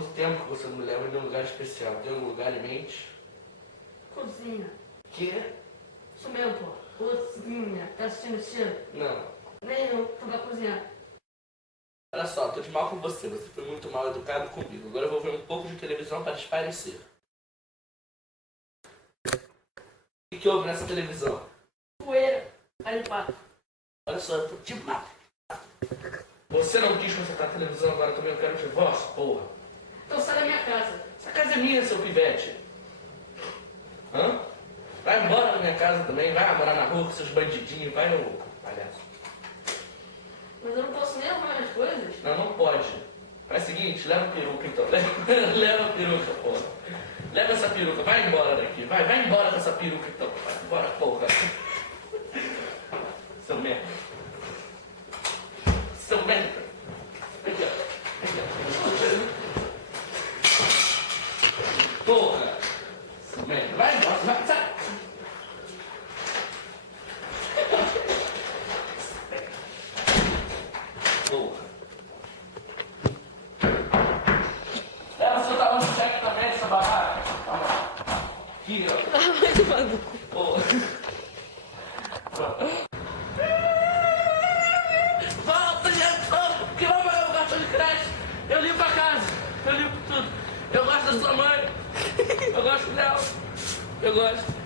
muito tempo que você não me leva em um lugar especial. Tem algum lugar em mente? Cozinha. Que? Isso mesmo, pô. Cozinha. Tá assistindo o cheiro? Não. Nem eu, tu vai cozinhar. Olha só, tô de mal com você. Você foi muito mal educado comigo. Agora eu vou ver um pouco de televisão para espairecer. O que houve nessa televisão? Poeira. Aí, pá. Olha só, eu tô de mal. Você não quis consertar a televisão, agora também eu quero divórcio, porra. Então sai da minha casa. Essa casa é minha, seu pivete. Hã? Vai embora da minha casa também, vai morar na rua com seus bandidinhos, vai, ô palhaço. Mas eu não posso nem arrumar as coisas. Não, não pode. Faz o seguinte, leva a peruca então. Leva a peruca, porra. Leva essa peruca, vai embora daqui. Vai embora com essa peruca então. Vai embora, porra. Seu merda. Seu merda. Aqui, ó. Porra. Seu merda. Vai embora, vai, sai. Porra. Leva seu talão de cheque também dessa barraca. Aqui, ó. Vai tomar no cu. Porra. Volta, gente! Que vai pagar o cartão de crédito? Eu limpo a casa. Eu limpo tudo. Eu gosto da sua mãe. Eu gosto dela. Eu gosto.